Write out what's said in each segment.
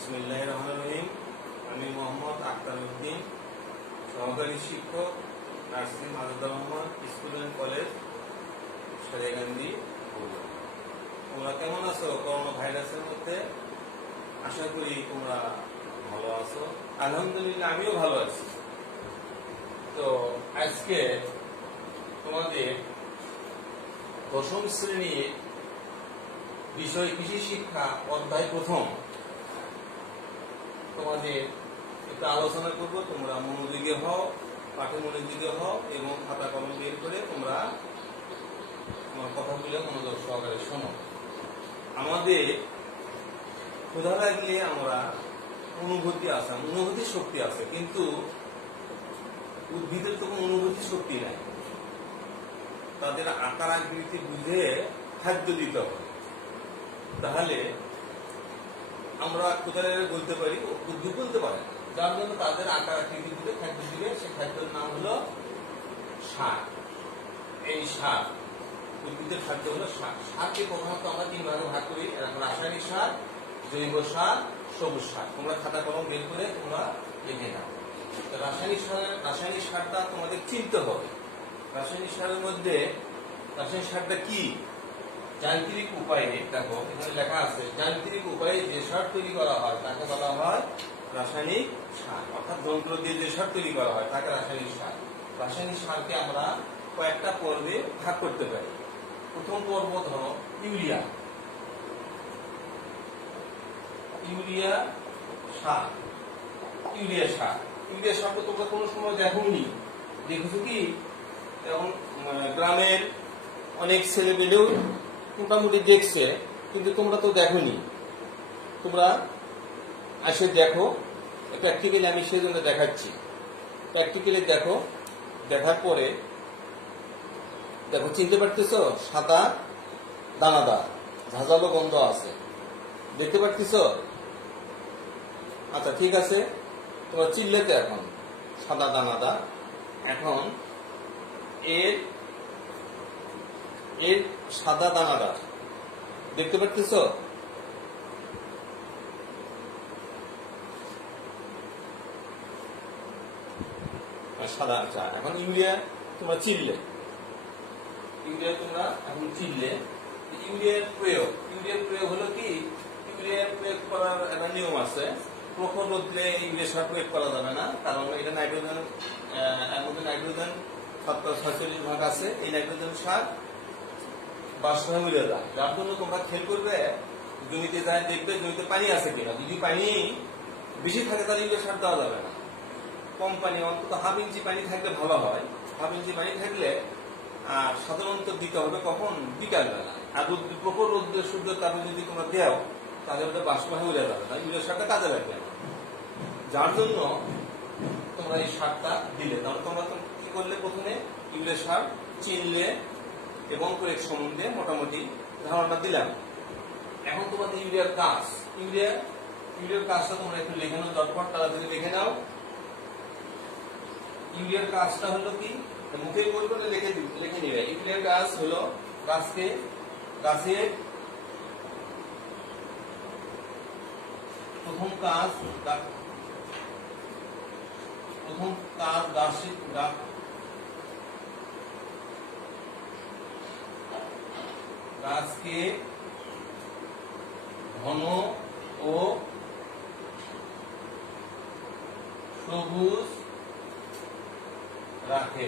বিসমিল্লাহির রহমানির রহিম। আমি মোহাম্মদ আক্তার উদ্দিন, সহকারী শিক্ষক, nursing Majedur Rahman school and college, Sariakandi. তোমরা কেমন আছো? করোনা ভাইরাসের মধ্যে আশা করি তোমরা ভালো আছো। আলহামদুলিল্লাহ আমিও ভালো আছি। তো আজকে তোমাদের দশম শ্রেণীর বিষয় কৃষি শিক্ষা অধ্যায় প্রথম তোমাদের একটু আলোচনা করব। তোমরা মনোযোগী হও, পাঠে মনোযোগী হও এবং খাতা কলম বের করে তোমরা তোমার কথাগুলো মনোযোগ সহকারে শোনো। আমাদের ক্ষুধা লাগলে আমরা অনুভূতি আছে, অনুভূতি শক্তি আছে, কিন্তু উদ্ভিদের তো কোনো অনুভূতি শক্তি নাই। তাদের আকার আকৃতি বুঝে খাদ্য দিতে হবে। তাহলে আমরা কোথায় বলতে পারি, উদ্ভিদ বলতে পারে, যার জন্য তাদের আকার আকৃতি বুঝে খাদ্য দিবে। সে খাদ্যের নাম হলো সার। এই সার, উদ্ভিদের খাদ্য হলো সার। সারকে প্রধানত আমরা তিন ভাগে ভাগ করি, রাসায়নিক সার, জৈব সার, সবুজ সার। তোমরা খাতা কলম বের করে তোমরা লিখে নাও। রাসায়নিক সারটা তোমাদের চিনতে হবে। রাসায়নিক সারের মধ্যে রাসায়নিক সারটা কি? যান্ত্রিক উপায়ে, দেখো এখানে লেখা আছে, যান্ত্রিক উপায়ে যে সার তৈরি করা হয় তাকে বলা হয় রাসায়নিক সার। অর্থাৎ যন্ত্র দিয়ে যে সার তৈরি করা হয় তাকে রাসায়নিক সার। রাসায়নিক সারকে আমরা কয়েকটা পর্বে ভাগ করতে পারি। প্রথম পর্ব ধরো ইউরিয়া। ইউরিয়া সার। ইউরিয়া সার, ইউরিয়া সারটা তোমরা কোনো সময় দেখোনি। দেখেছো কি? এখন গ্রামের অনেক ছেলে পেলেও মোটামুটি দেখছে, কিন্তু তোমরা তো দেখোনি। তোমরা এসে দেখো, প্র্যাকটিক্যালি আমি সেই জন্য দেখাচ্ছি। প্র্যাকটিক্যালি দেখো, দেখার পরে দেখো চিনতে পারতেছ? সাদা দানাদার, ঝাঁঝালো গন্ধ আছে, দেখতে পারতেছ? আচ্ছা ঠিক আছে, তোমরা চিনলে তো এখন সাদা দানাদার। এখন এর সাদা দানাদার দেখতে পাচ্ছ? সাদা। আচ্ছা, এখন ইউরিয়া তোমরা চিনলে। ইউরিয়া তোমরা এখন চিনলে। ইউরিয়ার প্রয়োগ হলো কি? ইউরিয়ার প্রয়োগ করার একটা নিয়ম আছে। প্রখর রোদ্রে ইউরিয়া সার প্রয়োগ করা যাবে না, কারণ এটা নাইট্রোজেন, এর মধ্যে নাইট্রোজেন 47% আছে। এই নাইট্রোজেন সার বাষ্প হয়ে উড়ে যায়, যার জন্য তোমরা খেয়াল করবে জমিতে যায়, দেখবে জমিতে পানি আছে কিনা। যদি পানি বেশি থাকে তাহলে ইউরিয়া সার দেওয়া যাবে না। কম পানি, অন্তত হাফ ইঞ্চি পানি থাকলে ভালো হয়। হাফ ইঞ্চি পানি থাকলে আর সাধারণত দিতে হবে কখন? বিকালবেলা। আর প্রখর রোদ্রের সূর্যের তাপে যদি তোমরা দেও তাহলে ওটা বাষ্প হয়ে উড়ে যাবে না, ইউরিয়া সারটা কাজে লাগবে না। যার জন্য তোমরা এই সারটা দিলে। তাহলে তোমরা কি করলে? প্রথমে ইউরিয়া সার চিনলে এবং প্রয়োগ সম্বন্ধে মোটামুটি ধারণা দিলাম। এখন তোমাদের ইউরিয়ার কাজ, ইউরিয়ার কাজটা তোমরা একটু লিখে নাও, দরকার তাড়াতাড়ি লিখে নাও। ইউরিয়ার কাজটা হলো কি? মুখে বলবো না, লিখে নিবে। ইউরিয়ার কাজ হলো গাছের প্রথম কাজ গাছকে ঘন ও সবুজ রাখে,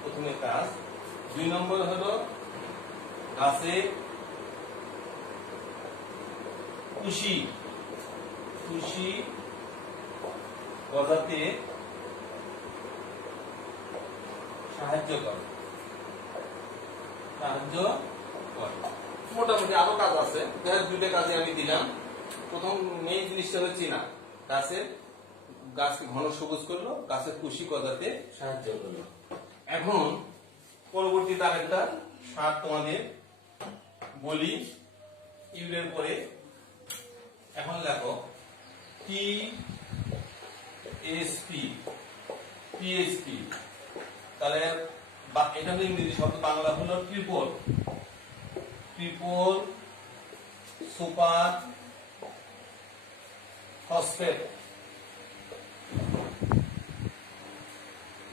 প্রথমে কাজ। 2 নম্বর হলো গাছে কুশি গজাতে সাহায্য করে। মোটামুটি আরো কাজ আছে, 2টা কাজে আমি দিলাম। প্রথম মেইন জিনিসটা হচ্ছে চিনা। গাছকে ঘন সবুজ করলো, গাছের কুশি গজাতে সাহায্য করলো। এখন পরবর্তীতে আরেকটা সার তোমাদের বলি ইউরিয়ার পরে। এখন লেখো টিএসপি। তাহলে এটা হলো ইংরেজি শব্দ, বাংলা হলো triple super phosphate,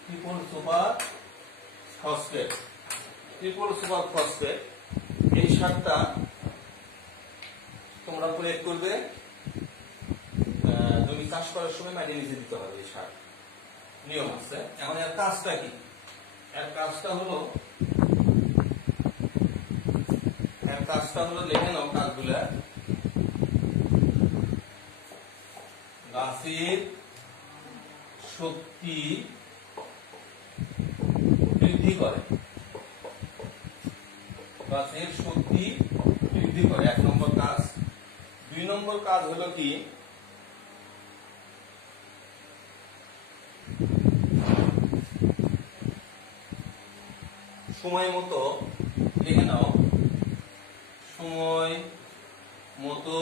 triple super phosphate, triple super phosphate এই সারটা তোমরা প্রয়োগ করবে জমি চাষ করার সময় মাটি নিচে দিতে হবে। এই সার নিয়ম আছে। এখন এর কাজটা কি? এর কাজটা হলো লিখে নাও কাজগুলা। গাছের শক্তি বৃদ্ধি করে, গাছের শক্তি বৃদ্ধি করে 1 নম্বর কাজ। 2 নম্বর কাজ হলো কি? সময় মতো লিখে নাও, সময় মতো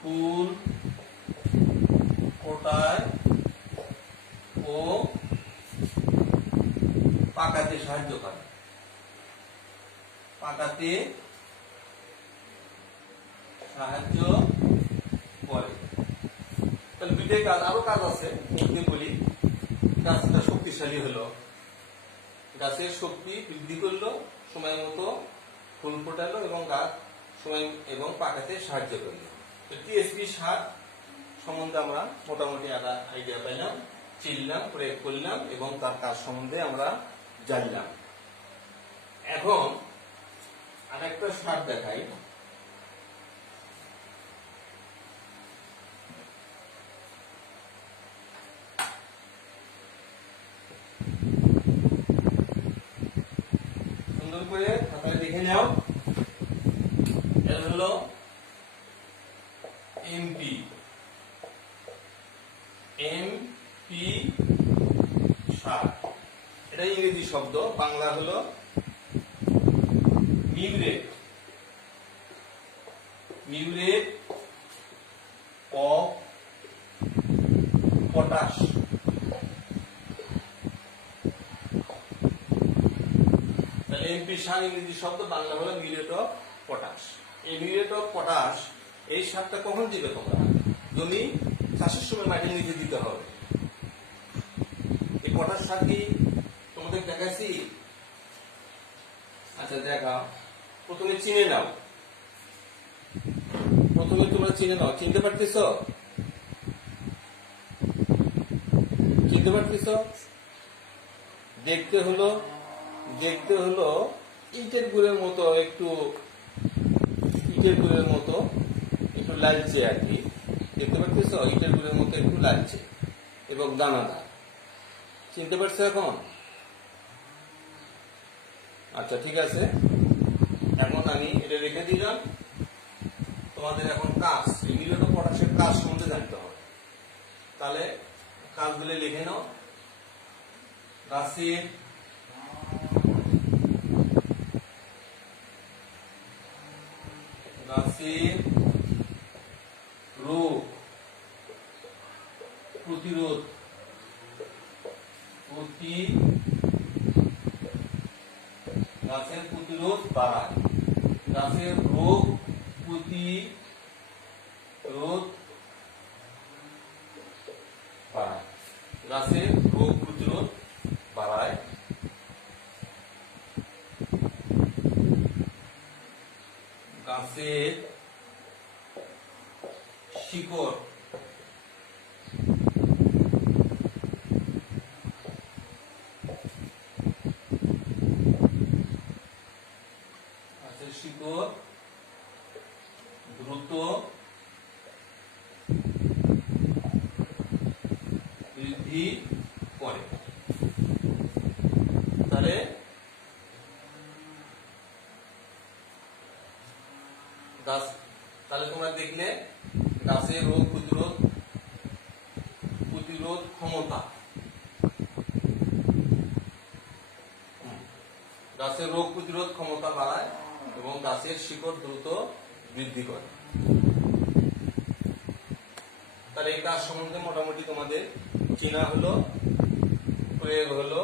ফুল ফোটায় ও পাকাতে সাহায্য করে, পাকাতে সাহায্য করে। তাহলে দুইটাই কাজ, আরো কাজ আছে বলি। গাছটা শক্তিশালী হলো, গাছের শক্তি বৃদ্ধি করলো, সময় মতো ফুল ফোটালো এবং গাছ সময় এবং পাকাতে সাহায্য করলো। তো টিএসপি সার সম্বন্ধে আমরা মোটামুটি একটা আইডিয়া পাইলাম, চিনলাম, প্রয়োগ করলাম এবং তার কাজ সম্বন্ধে আমরা জানলাম। এখন আরেকটা সার দেখাই। সুন্দর করে খাতায় দেখে নাও। এটা হলো এমপি, এমপি সার। এটা ইংরেজি শব্দ, বাংলা হলো মিউরেট, মিউরেট অফ পটাশ। তাহলে এমপি সার ইংরেজি শব্দ, বাংলা হলো মিউরেট অফ পটাশ। এই মিউরেট অফ পটাশ এই সারটা কখন দিবে তোমরা? জমি চাষের সময় মাটির নিচে দিতে হবে। এই পটাশ সার কি তোমাদের দেখাচ্ছি? আচ্ছা দেখাও। প্রথমে চিনে নাও, প্রথমে তোমরা চিনে নাও। চিনতে পারতেছ? চিনতে পারতেছ? দেখতে হলো ইটের গুড়ের মতো, একটু ইটের গুড়ের মতো একটু লালচে আর কি। দেখতে পাচ্ছ? ইটের গুড়ের মতো একটু লালচে এবং দানাদার। চিনতে পারছো এখন? আচ্ছা ঠিক আছে, এখন আমি এটা রেখে দিলাম। তোমাদের এখন কাজ, মিউরেট অফ পটাশের কাজ সম্বন্ধে জানতে হবে। তাহলে কাজগুলো লিখে নাও। গাছের রোগ প্রতিরোধ গাছের প্রতিরোধ বাড়ায়, গাছের রোগ প্রতিরোধ বাড়ায়, গাছের রোগ প্রতিরোধ বাড়ায়। গাছের শিকড় দ্রুত বৃদ্ধি করে। তাহলে তোমরা দেখলে গাছের রোগ প্রতিরোধ ক্ষমতা, গাছের রোগ প্রতিরোধ ক্ষমতা বাড়ায় এবং গাছের শিকড় দ্রুত বৃদ্ধি করে। তাহলে এই কাজ সম্বন্ধে মোটামুটি তোমাদের চেনা হলো, প্রয়োগ হলো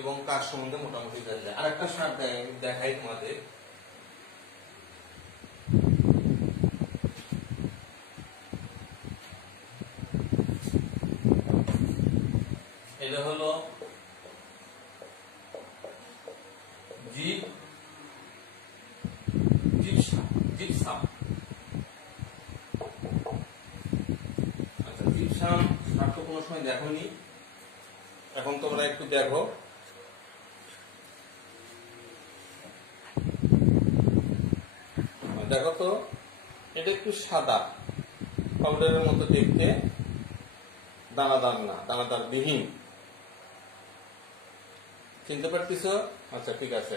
এবং কাজ সম্বন্ধে মোটামুটি জানলে। আরেকটা সার দেখাই তোমাদের। এটা হলো জিপসাম। আচ্ছা, জিপসাম সার তো কোনো সময় দেখোনি, এখন তোমরা একটু দেখো। দেখো তো, এটা একটু সাদা পাউডারের মতো দেখতে, দানাদার না, দানাদার বিহীন। চিনতে পারতেছ? আচ্ছা, ঠিক আছে,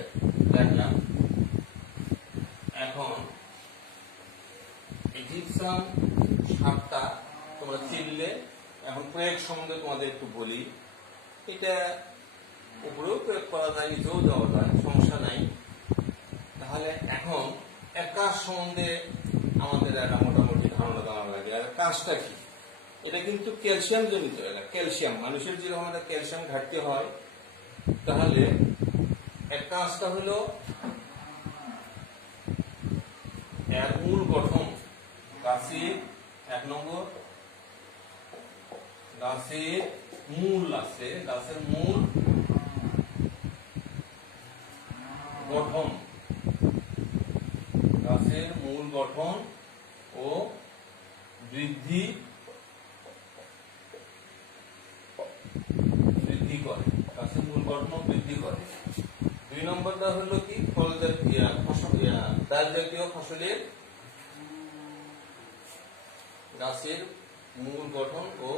দেখলাম। এখন এই জিপসাম সারটা তোমরা চিনলে, এখন প্রয়োগ সম্বন্ধে তোমাদের একটু বলি। এটা উপরেও প্রয়োগ করা যায়, নিচেও দেওয়া যায়, সমস্যা নাই। তাহলে এখন এক কাজ সম্বন্ধে আমাদের একটা মোটামুটি ধারণা দেওয়া লাগে। আর কাজটা কি? এটা কিন্তু ক্যালসিয়াম জনিত। ক্যালসিয়াম, মানুষের যেরকম একটা ক্যালসিয়াম ঘাটতি হয়, তাহলে এক কাজটা হলো এর মূল গঠন। গাছের 1 নম্বর, গাছের মূল আছে, গাছের মূল গঠন, গাছের মূল গঠন ও বৃদ্ধি করে, গাছের মূল গঠন ও বৃদ্ধি করে। 2 নম্বরটা হলো কি, ডাল জাতীয় ফসলের গাছের মূল গঠন ও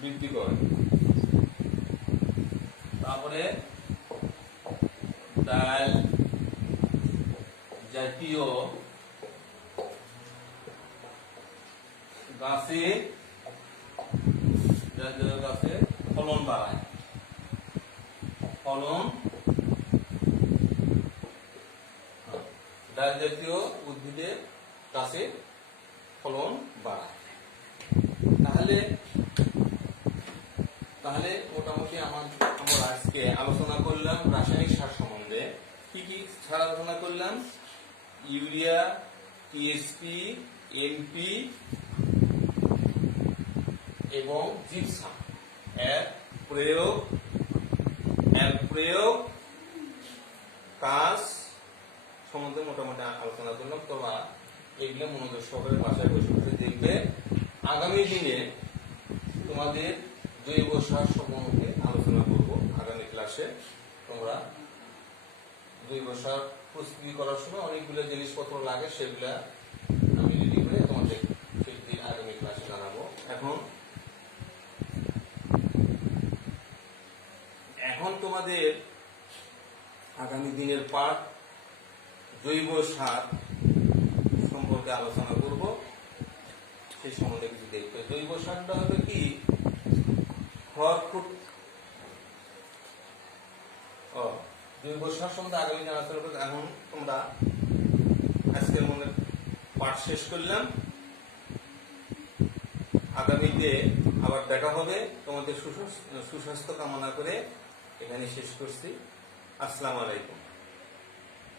বৃদ্ধি করে। তারপরে ডাল জাতীয় গাছের ফলন বাড়ায়, ডাল জাতীয় উদ্ভিদের গাছের ফলন বাড়ায়। তাহলে মোটামুটি আমরা আজকে আলোচনা করলাম রাসায়নিক সার সম্বন্ধে। কি কি সার আলোচনা করলাম? ইউরিয়া, টিএসপি, এনপি এবং জিপসাম। এর প্রয়োগ কাজ সম্বন্ধে মোটামুটি আলোচনা করলাম। তোমরা এগুলো মনোযোগ সহকারে বাসায় বসে বসে দেখবে। আগামী দিনে তোমাদের জৈব সার সম্বন্ধে আলোচনা করব আগামী ক্লাসে। তোমরা জৈব সার প্রস্তুতি করার সময় অনেকগুলো জিনিসপত্র লাগে, সেগুলা আমি রেডি করে তোমাদের সেদিন আগামী ক্লাসে জানাবো। এখন তোমাদের আগামী দিনের পাঠ জৈব সার সম্পর্কে আলোচনা করব, সেই সম্বন্ধে কিছু দেখবে। জৈব সারটা হবে কি, জৈব সার সম্বন্ধে আগামী দিন আলোচনা করবো। এখন তোমরা আজকের মনে পাঠ শেষ করলাম, আগামীতে আবার দেখা হবে। তোমাদের সুস্বাস্থ্য কামনা করে এখানে শেষ করছি। আসসালামু আলাইকুম।